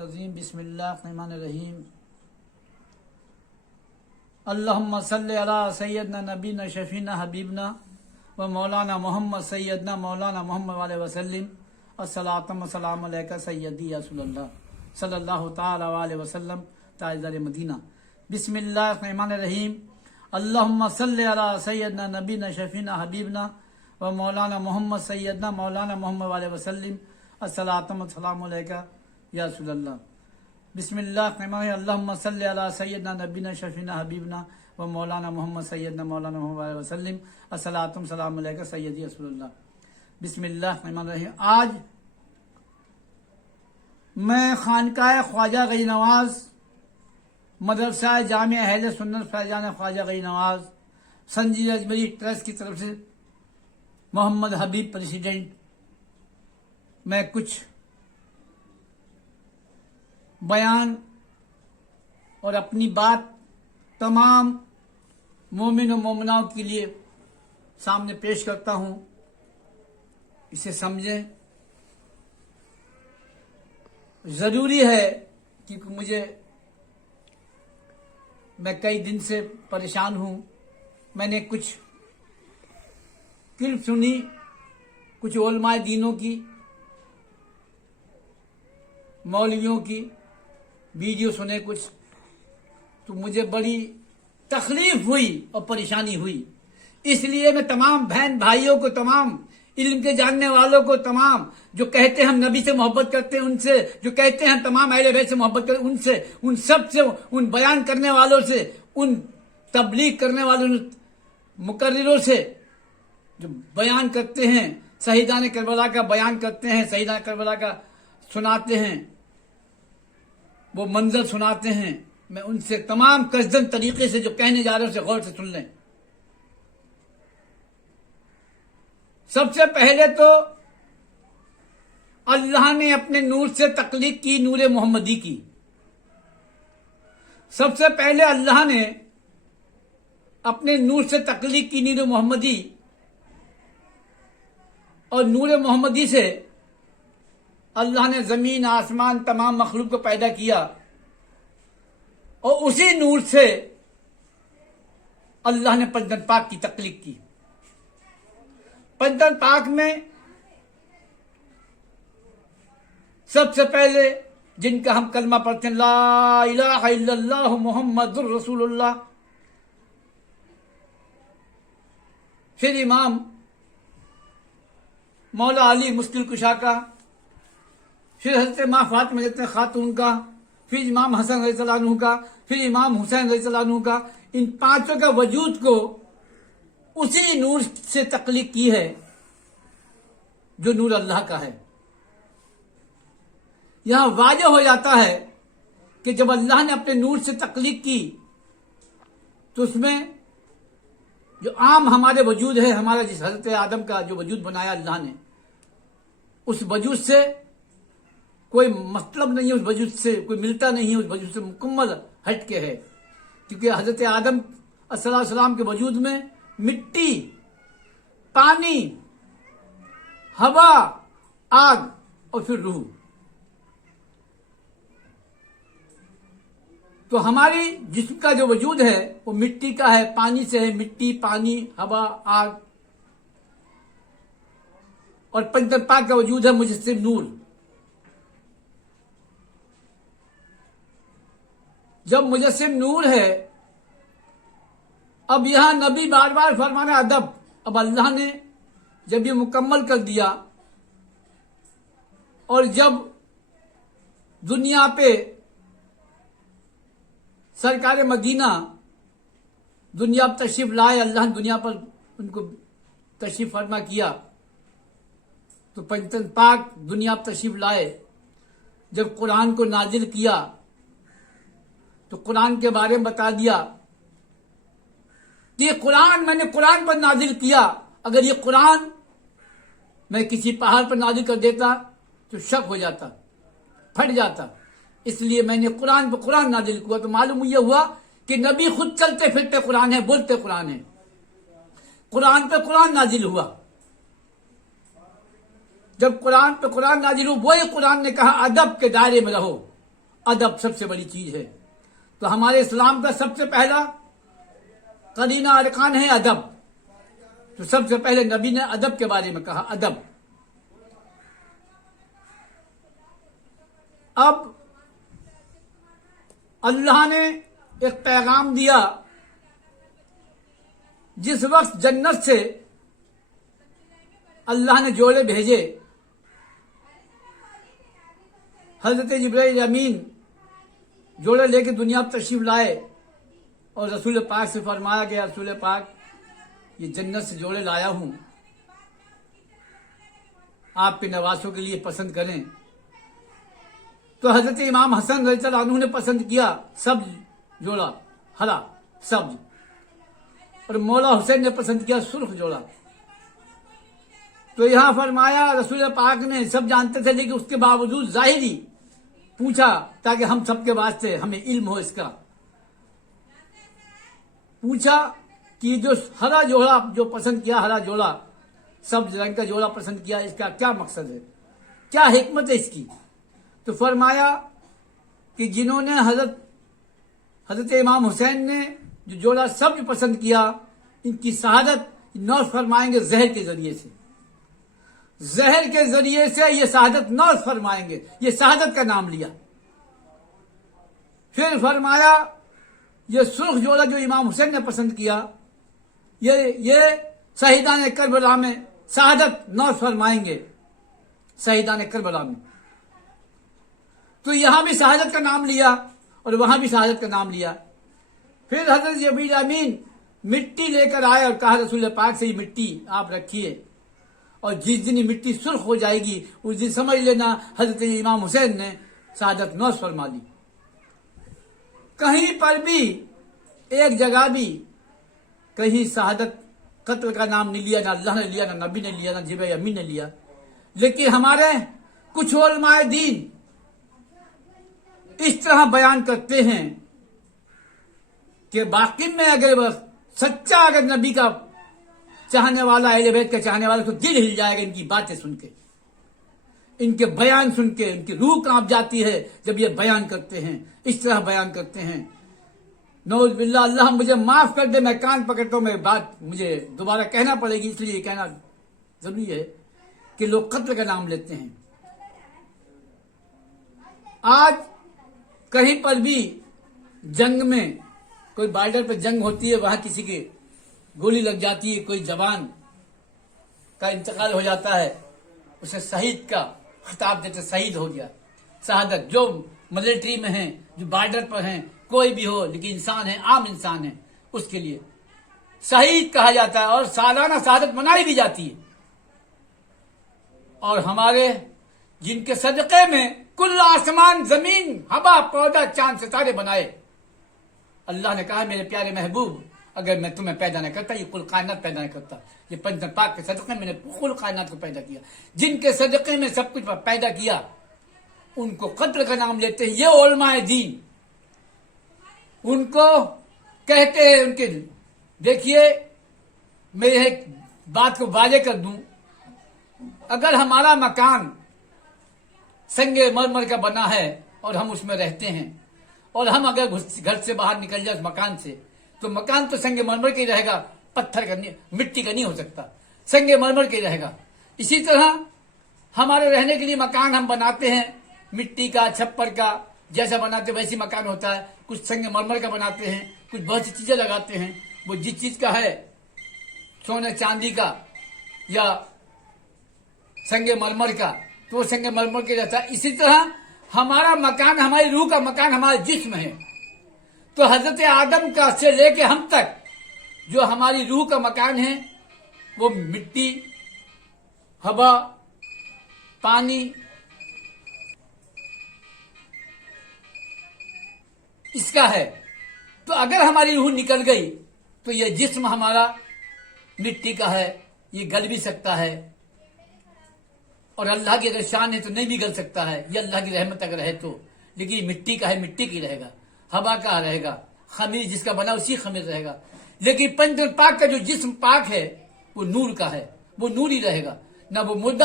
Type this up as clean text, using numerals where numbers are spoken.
الرجیم بسم اللہ الرحمن الرحیم اللہم صلی علی سیدنا نبینا شفینا حبیبنا و مولانا محمد سیدنا مولانا محمد علیہ وسلم الصلاۃ والسلام علیکہ سیدی یا رسول اللہ صلی اللہ تعالی علیہ وسلم تاجدار مدینہ۔ بسم اللہ الرحمن الرحیم اللہم صلی علی سیدنا نبینا شفینا حبیبنا و مولانا محمد سیدنا مولانا محمد علیہ وسلم الصلاۃ والسلام علیکہ یا رسول اللہ۔ بسم اللہ الرحمن الرحیم اللہم صلی علی سیدنا نبینا شفینا حبیبنا و مولانا محمد سیدنا مولانا محمد علیہ وسلم الصلاۃ والسلام علیکہ سیدی رسول اللہ۔ بسم اللہ الرحمن الرحیم۔ آج میں خانقاہ خواجہ غنی نواز مدرسہ جامعہ اہل سنت فیضان خواجہ غنی نواز سنجید اجمری ٹرسٹ کی طرف سے محمد حبیب پریزیڈنٹ میں کچھ بیان اور اپنی بات تمام مومن و مومناؤں کے لیے سامنے پیش کرتا ہوں، اسے سمجھیں۔ ضروری ہے کیونکہ میں کئی دن سے پریشان ہوں۔ میں نے کچھ کلپ سنی کچھ علماء دینوں کی، مولویوں کی ویڈیو سنے کچھ، تو مجھے بڑی تکلیف ہوئی اور پریشانی ہوئی۔ اس لیے میں تمام بہن بھائیوں کو، تمام علم کے جاننے والوں کو، تمام جو کہتے ہیں ہم نبی سے محبت کرتے ہیں ان سے، جو کہتے ہیں تمام اہل بیت سے محبت کرتے ہیں ان سے، ان سب سے، ان بیان کرنے والوں سے، ان تبلیغ کرنے والوں مقرروں سے جو بیان کرتے ہیں، شہیدان کربلا کا بیان کرتے ہیں، شہیدان کربلا کا سناتے ہیں، وہ منظر سناتے ہیں، میں ان سے تمام قصدن طریقے سے جو کہنے جا رہے ہیں اسے غور سے سن لیں۔ سب سے پہلے تو اللہ نے اپنے نور سے تخلیق کی، نور محمدی کی۔ سب سے پہلے اللہ نے اپنے نور سے تخلیق کی، نور محمدی، اور نور محمدی سے اللہ نے زمین آسمان تمام مخلوق کو پیدا کیا، اور اسی نور سے اللہ نے پنجتن پاک کی تخلیق کی۔ پنجتن پاک میں سب سے پہلے جن کا ہم کلمہ پڑھتے ہیں لا الہ الا اللہ محمد الرسول اللہ، پھر امام مولا علی مشکل کشا کا، پھر حضرت ماں فاطمہ خاتون کا، پھر امام حسن رضی اللہ عنہ کا، پھر امام حسین رضی اللہ عنہ کا، ان پانچوں کا وجود کو اسی نور سے تخلیق کی ہے جو نور اللہ کا ہے۔ یہاں واضح ہو جاتا ہے کہ جب اللہ نے اپنے نور سے تخلیق کی تو اس میں جو عام ہمارے وجود ہے، ہمارا جس حضرت آدم کا جو وجود بنایا اللہ نے، اس وجود سے کوئی مطلب نہیں ہے، اس وجود سے کوئی ملتا نہیں ہے، اس وجود سے مکمل ہٹ کے ہے۔ کیونکہ حضرت آدم علیہ السلام کے وجود میں مٹی، پانی، ہوا، آگ اور پھر روح۔ تو ہماری جسم کا جو وجود ہے وہ مٹی کا ہے، پانی سے ہے، مٹی، پانی، ہوا، آگ، اور پنجتن پاک کا وجود ہے مجسم نور۔ جب مجسم نور ہے، اب یہاں نبی بار بار فرمانا ادب، اب اللہ نے جب یہ مکمل کر دیا اور جب دنیا پہ سرکار مدینہ دنیا پر تشریف لائے، اللہ نے دنیا پر ان کو تشریف فرما کیا، تو پنجتن پاک دنیا پر تشریف لائے۔ جب قرآن کو نازل کیا تو قرآن کے بارے میں بتا دیا کہ یہ قرآن میں نے قرآن پر نازل کیا، اگر یہ قرآن میں کسی پہاڑ پر نازل کر دیتا تو شک ہو جاتا، پھٹ جاتا، اس لیے میں نے قرآن پر قرآن نازل کیا۔ تو معلوم یہ ہوا کہ نبی خود چلتے پھرتے قرآن ہے، بولتے قرآن ہے، قرآن پہ قرآن نازل ہوا۔ جب قرآن پہ قرآن نازل ہو، وہی قرآن نے کہا ادب کے دائرے میں رہو، ادب سب سے بڑی چیز ہے. تو ہمارے اسلام کا سب سے پہلا قرینہ ارکان ہے ادب. تو سب سے پہلے نبی نے ادب کے بارے میں کہا, ادب. اب اللہ نے ایک پیغام دیا. جس وقت جنت سے اللہ نے جوڑے بھیجے, حضرت جبرائیل امین جوڑے لے کے دنیا پر تشریف لائے اور رسول پاک سے فرمایا گیا, رسول پاک یہ جنت سے جوڑے لایا ہوں, آپ کے نواسوں کے لیے پسند کریں. تو حضرت امام حسن رضی اللہ عنہ نے پسند کیا سبز جوڑا, ہرا سبز, اور مولا حسین نے پسند کیا سرخ جوڑا. تو یہاں فرمایا رسول پاک نے سب جانتے تھے, لیکن اس کے باوجود ظاہری پوچھا تاکہ ہم سب کے واسطے ہمیں علم ہو اس کا. پوچھا کہ جو ہرا جوڑا جو پسند کیا, ہرا جوڑا سبز رنگ کا جوڑا پسند کیا, اس کا کیا مقصد ہے, کیا حکمت ہے اس کی. تو فرمایا کہ جنہوں نے حضرت امام حسین نے جو جوڑا سبز پسند کیا, ان کی شہادت نوش فرمائیں گے زہر کے ذریعے سے. زہر کے ذریعے سے یہ شہادت نوش فرمائیں گے. یہ شہادت کا نام لیا. پھر فرمایا یہ سرخ جوڑا جو امام حسین نے پسند کیا, یہ شہیدان کربلا میں شہادت نوش فرمائیں گے. شہیدان کربلا میں تو یہاں بھی شہادت کا نام لیا اور وہاں بھی شہادت کا نام لیا. پھر حضرت جبرائیل امین مٹی لے کر آئے اور کہا رسول پاک سے یہ مٹی آپ رکھیے, اور جس دن یہ مٹی سرخ ہو جائے گی اس دن سمجھ لینا حضرت امام حسین نے شہادت نوش فرما لی. کہیں پر بھی ایک جگہ بھی کہیں شہادت قتل کا نام نہیں لیا, نہ اللہ نے لیا, نہ نبی نے لیا, نہ جبرائیل امین نے لیا. لیکن ہمارے کچھ علماء دین اس طرح بیان کرتے ہیں کہ باقی میں اگر سچا اگر نبی کا چاہنے والا, اہل بیت کا چاہنے والا, تو دل ہل جائے گا ان کی باتیں سن کے, ان کے بیان سن کے. ان کی روح کانپ جاتی ہے جب یہ بیان کرتے ہیں, اس طرح بیان کرتے ہیں. نعوذ باللہ, اللہ مجھے معاف کر دے, میں کان پکڑتا ہوں, میں بات مجھے دوبارہ کہنا پڑے گی, اس لیے یہ کہنا ضروری ہے کہ لوگ قتل کا نام لیتے ہیں. آج کہیں پر بھی جنگ میں کوئی بارڈر پہ جنگ ہوتی ہے, وہاں کسی کی گولی لگ جاتی ہے, کوئی جوان کا انتقال ہو جاتا ہے, اسے شہید کا خطاب دیتے, شہید ہو گیا. شہادت جو ملٹری میں ہیں, جو بارڈر پر ہیں, کوئی بھی ہو لیکن انسان ہے, عام انسان ہے, اس کے لیے شہید کہا جاتا ہے اور سالانہ شہادت منائی بھی جاتی ہے. اور ہمارے جن کے صدقے میں کل آسمان زمین ہوا پودا چاند ستارے بنائے, اللہ نے کہا میرے پیارے محبوب اگر میں تمہیں پیدا نہ کرتا, یہ کل کائنات پیدا نہ کرتا. یہ پنج پاک کے صدقے میں نے کل کائنات کو پیدا کیا. جن کے صدقے میں سب کچھ پیدا کیا ان کو قتل کا نام لیتے ہیں. یہ علماء دین ان کو کہتے ہیں. ان کے دیکھیے, میں ایک بات کو واضح کر دوں, اگر ہمارا مکان سنگ مرمر کا بنا ہے اور ہم اس میں رہتے ہیں, اور ہم اگر گھر سے باہر نکل جائے اس مکان سے, تو مکان تو سنگ مرمر کا ہی رہے گا, پتھر کا نہیں, مٹی کا نہیں ہو سکتا, سنگ مرمر کا ہی رہے گا. اسی طرح ہمارے رہنے کے لیے مکان ہم بناتے ہیں, مٹی کا, چھپر کا, جیسا بناتے ویسی مکان ہوتا ہے. کچھ سنگ مرمر کا بناتے ہیں, کچھ بہت سی چیزیں لگاتے ہیں. وہ جس چیز کا ہے, سونے چاندی کا یا سنگ مرمر کا, تو وہ سنگ مرمر کے رہتا ہے. اسی طرح ہمارا مکان, ہماری روح کا مکان ہمارا جسم ہے. تو حضرت آدم کا سے لے کے ہم تک جو ہماری روح کا مکان ہے وہ مٹی, ہوا, پانی, اس کا ہے. تو اگر ہماری روح نکل گئی تو یہ جسم ہمارا مٹی کا ہے, یہ گل بھی سکتا ہے, اور اللہ کی اگر شان ہے تو نہیں بھی گل سکتا ہے, یہ اللہ کی رحمت اگر ہے تو. لیکن یہ مٹی کا ہے, مٹی کی رہے گا. ہوا کا رہے گا, خمیر جس کا بنا اسی خمیر رہے گا. لیکن پنج پاک کا جو جسم پاک ہے وہ نور کا ہے, وہ نور ہی رہے گا, نہ وہ مردہ